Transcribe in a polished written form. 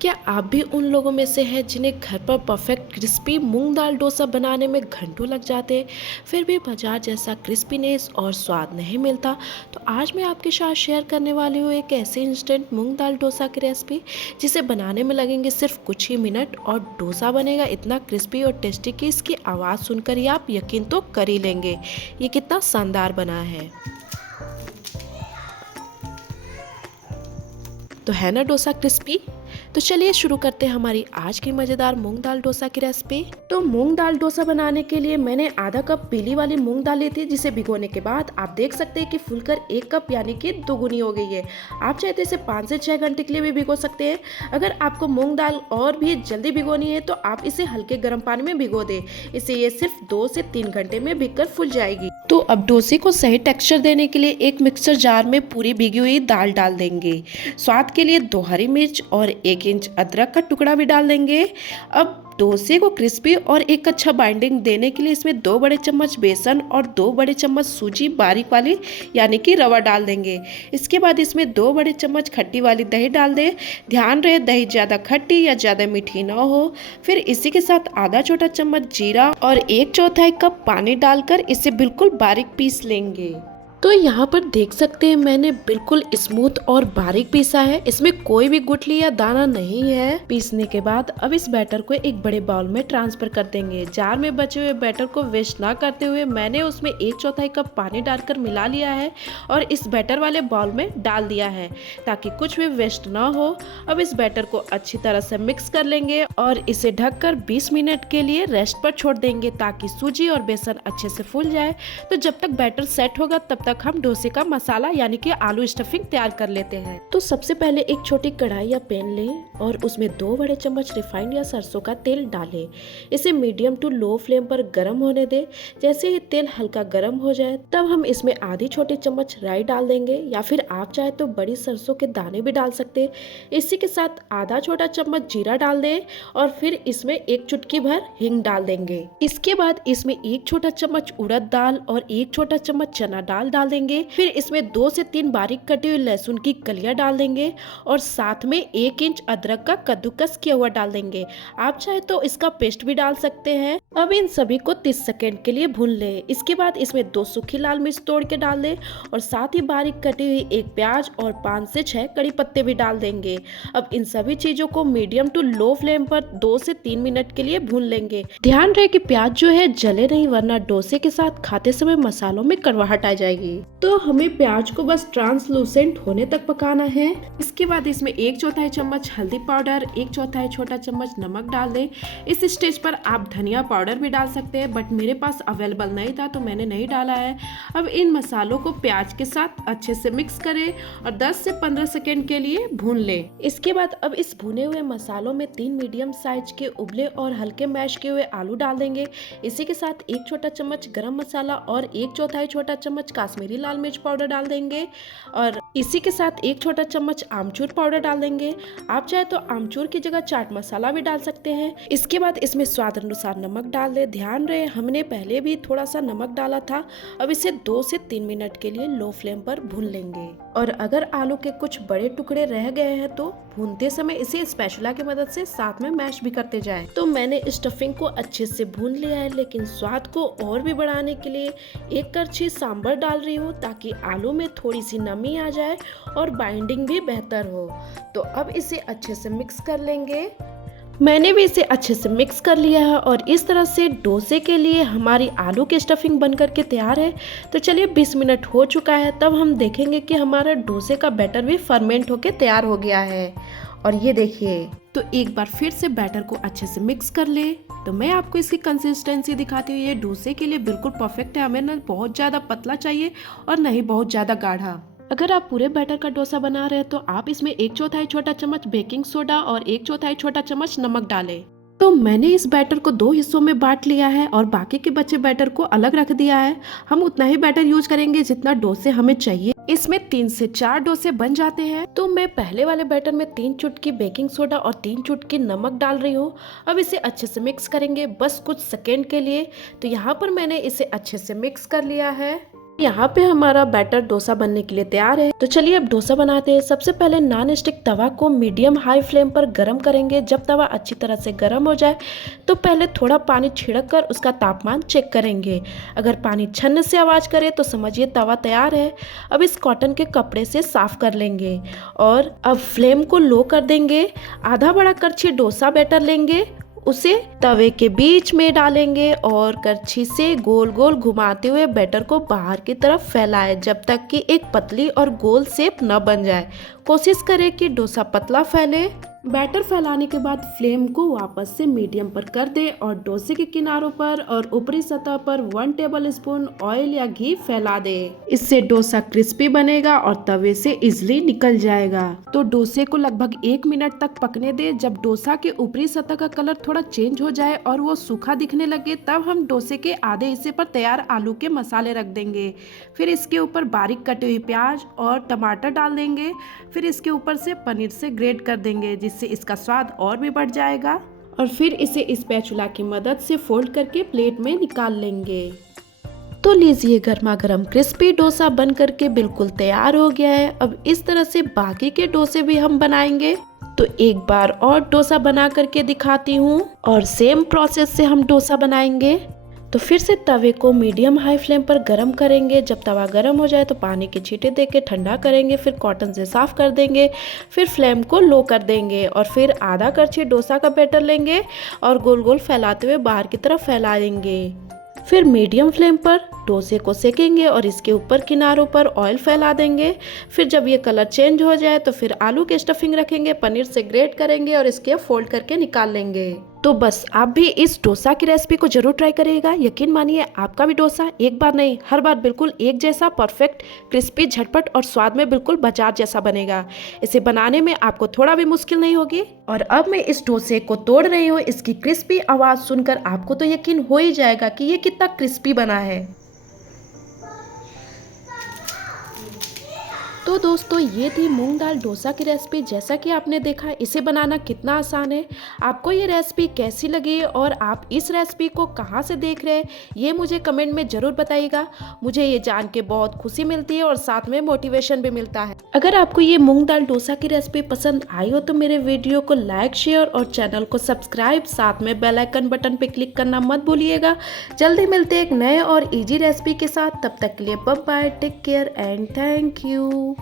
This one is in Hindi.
क्या आप भी उन लोगों में से हैं जिन्हें घर पर परफेक्ट क्रिस्पी मूंग दाल डोसा बनाने में घंटों लग जाते हैं, फिर भी बाजार जैसा क्रिस्पीनेस और स्वाद नहीं मिलता? तो आज मैं आपके साथ शेयर करने वाली हूँ एक ऐसी इंस्टेंट मूंग दाल डोसा की रेसिपी जिसे बनाने में लगेंगे सिर्फ कुछ ही मिनट और डोसा बनेगा इतना क्रिस्पी और टेस्टी कि इसकी आवाज़ सुनकर ही आप यकीन तो कर ही लेंगे ये कितना शानदार बना है। तो है ना डोसा क्रिस्पी। तो चलिए शुरू करते हैं हमारी आज की मज़ेदार मूंग दाल डोसा की रेसिपी। तो मूंग दाल डोसा बनाने के लिए मैंने आधा कप पीली वाली मूंग दाल ली थी, जिसे भिगोने के बाद आप देख सकते हैं कि फुलकर 1 कप यानी कि दोगुनी हो गई है। आप चाहते इसे 5 से 6 घंटे के लिए भी भिगो सकते हैं। अगर आपको मूंग दाल और भी जल्दी भिगोनी है तो आप इसे हल्के गर्म पानी में भिगो दें। इसे ये सिर्फ 2 से 3 घंटे में भिगकर फूल जाएगी। तो अब डोसे को सही टेक्सचर देने के लिए एक मिक्सर जार में पूरी भिगी हुई दाल डाल देंगे। स्वाद के लिए 2 हरी मिर्च और 1 इंच अदरक का टुकड़ा भी डाल देंगे। अब डोसे को क्रिस्पी और एक अच्छा बाइंडिंग देने के लिए इसमें 2 बड़े चम्मच बेसन और 2 बड़े चम्मच सूजी बारीक वाली यानी कि रवा डाल देंगे। इसके बाद इसमें 2 बड़े चम्मच खट्टी वाली दही डाल दें। ध्यान रहे दही ज़्यादा खट्टी या ज़्यादा मीठी ना हो। फिर इसी के साथ आधा छोटा चम्मच जीरा और 1/4 कप पानी डालकर इसे बिल्कुल बारीक पीस लेंगे। तो यहाँ पर देख सकते हैं मैंने बिल्कुल स्मूथ और बारीक पीसा है, इसमें कोई भी गुठली या दाना नहीं है। पीसने के बाद अब इस बैटर को एक बड़े बाउल में ट्रांसफर कर देंगे। जार में बचे हुए बैटर को वेस्ट ना करते हुए मैंने उसमें 1/4 कप पानी डालकर मिला लिया है और इस बैटर वाले बाउल में डाल दिया है ताकि कुछ भी वेस्ट ना हो। अब इस बैटर को अच्छी तरह से मिक्स कर लेंगे और इसे ढककर 20 मिनट के लिए रेस्ट पर छोड़ देंगे ताकि सूजी और बेसन अच्छे से फूल जाए। तो जब तक बैटर सेट होगा तब तक हम डोसे का मसाला यानी कि आलू स्टफिंग तैयार कर लेते हैं। तो सबसे पहले एक छोटी कढ़ाई या पैन लें और उसमें 2 बड़े चम्मच रिफाइंड या सरसों का तेल डालें। इसे मीडियम टू लो फ्लेम पर गर्म होने दें। जैसे ही तेल हल्का गर्म हो जाए तब हम इसमें आधी छोटी चम्मच राई डाल देंगे या फिर आप चाहे तो बड़ी सरसों के दाने भी डाल सकते हैं। इसी के साथ आधा छोटा चम्मच जीरा डाल दें और फिर इसमें 1 चुटकी भर हींग डाल देंगे। इसके बाद इसमें 1 छोटा चम्मच उड़द दाल और 1 छोटा चम्मच चना दाल डाल देंगे। फिर इसमें 2 से 3 बारीक कटी हुई लहसुन की कलियां डाल देंगे और साथ में 1 इंच अदरक का कद्दूकस किया हुआ डाल देंगे। आप चाहे तो इसका पेस्ट भी डाल सकते हैं। अब इन सभी को 30 सेकेंड के लिए भून लें। इसके बाद इसमें 2 सूखी लाल मिर्च तोड़ के डाल दें और साथ ही बारीक कटी हुई 1 प्याज और 5 से 6 कड़ी पत्ते भी डाल देंगे। अब इन सभी चीजों को मीडियम टू लो फ्लेम पर 2 से 3 मिनट के लिए भून लेंगे। ध्यान रहे कि प्याज जो है जले नहीं, वरना डोसे के साथ खाते समय मसालों में कड़वाहट आ जाएगी। तो हमें प्याज को बस ट्रांसलूसेंट होने तक पकाना है। इसके बाद इसमें 1/4 चम्मच हल्दी पाउडर, 1/4 छोटा चम्मच नमक डाल दें। इस स्टेज पर आप धनिया पाउडर भी डाल सकते हैं, बट मेरे पास अवेलेबल नहीं था तो मैंने नहीं डाला है। अब इन मसालों को प्याज के साथ अच्छे से मिक्स करें और 10 से 15 सेकेंड के लिए भून लें। इसके बाद अब इस भुने हुए मसालों में 3 मीडियम साइज के उबले और हल्के मैश किए हुए आलू डाल देंगे। इसी के साथ 1 छोटा चम्मच गरम मसाला और 1/4 छोटा चम्मच काश्मीरी लाल मिर्च पाउडर डाल देंगे और इसी के साथ 1 छोटा चम्मच आमचूर पाउडर डाल देंगे। आप चाहे तो आमचूर की जगह चाट मसाला भी डाल सकते हैं। इसके बाद इसमें स्वाद अनुसार नमक डाल दे। ध्यान रहे हमने पहले भी थोड़ा सा नमक डाला था। अब इसे 2 से 3 मिनट के लिए लो फ्लेम पर भून लेंगे और अगर आलू के कुछ बड़े टुकड़े रह गए हैं तो भूनते समय इसे स्पैचुला की मदद से साथ में मैश भी करते जाएं। तो मैंने स्टफिंग को अच्छे से भून लिया है, लेकिन स्वाद को और भी बढ़ाने के लिए 1 करछी सांभर डाल रही हूँ ताकि आलू में थोड़ी सी नमी आ जाए और बाइंडिंग भी बेहतर हो। तो अब इसे अच्छे से मिक्स कर लेंगे। मैंने भी इसे अच्छे से मिक्स कर लिया है और इस तरह से डोसे के लिए हमारी आलू की स्टफिंग बनकर के तैयार है। तो चलिए 20 मिनट हो चुका है, तब हम देखेंगे कि हमारा डोसे का बैटर भी फर्मेंट होके तैयार हो गया है। और ये देखिए, तो एक बार फिर से बैटर को अच्छे से मिक्स कर ले। तो मैं आपको इसकी कंसिस्टेंसी दिखाती हूँ। ये डोसे के लिए बिल्कुल परफेक्ट है। हमें ना बहुत ज़्यादा पतला चाहिए और नहीं बहुत ज़्यादा गाढ़ा। अगर आप पूरे बैटर का डोसा बना रहे हैं तो आप इसमें 1/4 छोटा चम्मच बेकिंग सोडा और 1/4 छोटा चम्मच नमक डालें। तो मैंने इस बैटर को 2 हिस्सों में बांट लिया है और बाकी के बचे बैटर को अलग रख दिया है। हम उतना ही बैटर यूज करेंगे जितना डोसे हमें चाहिए। इसमें 3 से 4 डोसे बन जाते हैं। तो मैं पहले वाले बैटर में 3 चुटकी बेकिंग सोडा और 3 चुटकी नमक डाल रही हूँ। अब इसे अच्छे से मिक्स करेंगे बस कुछ सेकेंड के लिए। तो यहाँ पर मैंने इसे अच्छे से मिक्स कर लिया है। यहाँ पे हमारा बैटर डोसा बनने के लिए तैयार है। तो चलिए अब डोसा बनाते हैं। सबसे पहले नॉन स्टिक तवा को मीडियम हाई फ्लेम पर गरम करेंगे। जब तवा अच्छी तरह से गरम हो जाए तो पहले थोड़ा पानी छिड़क कर उसका तापमान चेक करेंगे। अगर पानी छन्ने से आवाज़ करे तो समझिए तवा तैयार है। अब इस कॉटन के कपड़े से साफ कर लेंगे और अब फ्लेम को लो कर देंगे। आधा बड़ा करछी डोसा बैटर लेंगे, उसे तवे के बीच में डालेंगे और करछी से गोल गोल घुमाते हुए बैटर को बाहर की तरफ फैलाएं जब तक कि एक पतली और गोल शेप न बन जाए। कोशिश करें कि डोसा पतला फैले। बैटर फैलाने के बाद फ्लेम को वापस से मीडियम पर कर दें और डोसे के किनारों पर और ऊपरी सतह पर 1 टेबलस्पून ऑयल या घी फैला दें। इससे डोसा क्रिस्पी बनेगा और तवे से इजीली निकल जाएगा। तो डोसे को लगभग 1 मिनट तक पकने दें। जब डोसा के ऊपरी सतह का कलर थोड़ा चेंज हो जाए और वो सूखा दिखने लगे तब हम डोसे के आधे हिस्से पर तैयार आलू के मसाले रख देंगे। फिर इसके ऊपर बारीक कटे हुए प्याज और टमाटर डाल देंगे। फिर इसके ऊपर से पनीर से ग्रेट कर देंगे जिससे इसका स्वाद और भी बढ़ जाएगा। और फिर इसे स्पैचुला की मदद से फोल्ड करके प्लेट में निकाल लेंगे। तो लीजिए गर्मा गर्म क्रिस्पी डोसा बन करके बिल्कुल तैयार हो गया है। अब इस तरह से बाकी के डोसे भी हम बनाएंगे। तो एक बार और डोसा बना करके दिखाती हूँ और सेम प्रोसेस से हम डोसा बनाएंगे। तो फिर से तवे को मीडियम हाई फ्लेम पर गरम करेंगे। जब तवा गरम हो जाए तो पानी के छींटे देके ठंडा करेंगे। फिर कॉटन से साफ कर देंगे। फिर फ्लेम को लो कर देंगे और फिर आधा करछी डोसा का बैटर लेंगे और गोल गोल फैलाते हुए बाहर की तरफ फैला देंगे। फिर मीडियम फ्लेम पर डोसे को सेकेंगे और इसके ऊपर किनारों पर ऑयल फैला देंगे। फिर जब ये कलर चेंज हो जाए तो फिर आलू की स्टफिंग रखेंगे, पनीर से ग्रेट करेंगे और इसके फोल्ड करके निकाल लेंगे। तो बस आप भी इस डोसा की रेसिपी को जरूर ट्राई करिएगा। यकीन मानिए आपका भी डोसा एक बार नहीं हर बार बिल्कुल एक जैसा परफेक्ट, क्रिस्पी, झटपट और स्वाद में बिल्कुल बाजार जैसा बनेगा। इसे बनाने में आपको थोड़ा भी मुश्किल नहीं होगी। और अब मैं इस डोसे को तोड़ रही हूँ। इसकी क्रिस्पी आवाज़ सुनकर आपको तो यकीन हो ही जाएगा कि ये कितना क्रिस्पी बना है। तो दोस्तों ये थी मूंग दाल डोसा की रेसिपी। जैसा कि आपने देखा इसे बनाना कितना आसान है। आपको ये रेसिपी कैसी लगी और आप इस रेसिपी को कहाँ से देख रहे हैं ये मुझे कमेंट में ज़रूर बताइएगा। मुझे ये जान के बहुत खुशी मिलती है और साथ में मोटिवेशन भी मिलता है। अगर आपको ये मूंग दाल डोसा की रेसिपी पसंद आई हो तो मेरे वीडियो को लाइक, शेयर और चैनल को सब्सक्राइब, साथ में बेल आइकन बटन पर क्लिक करना मत भूलिएगा। जल्दी मिलते हैं एक नए और ईजी रेसिपी के साथ। तब तक के लिए bye bye, take care and thank you.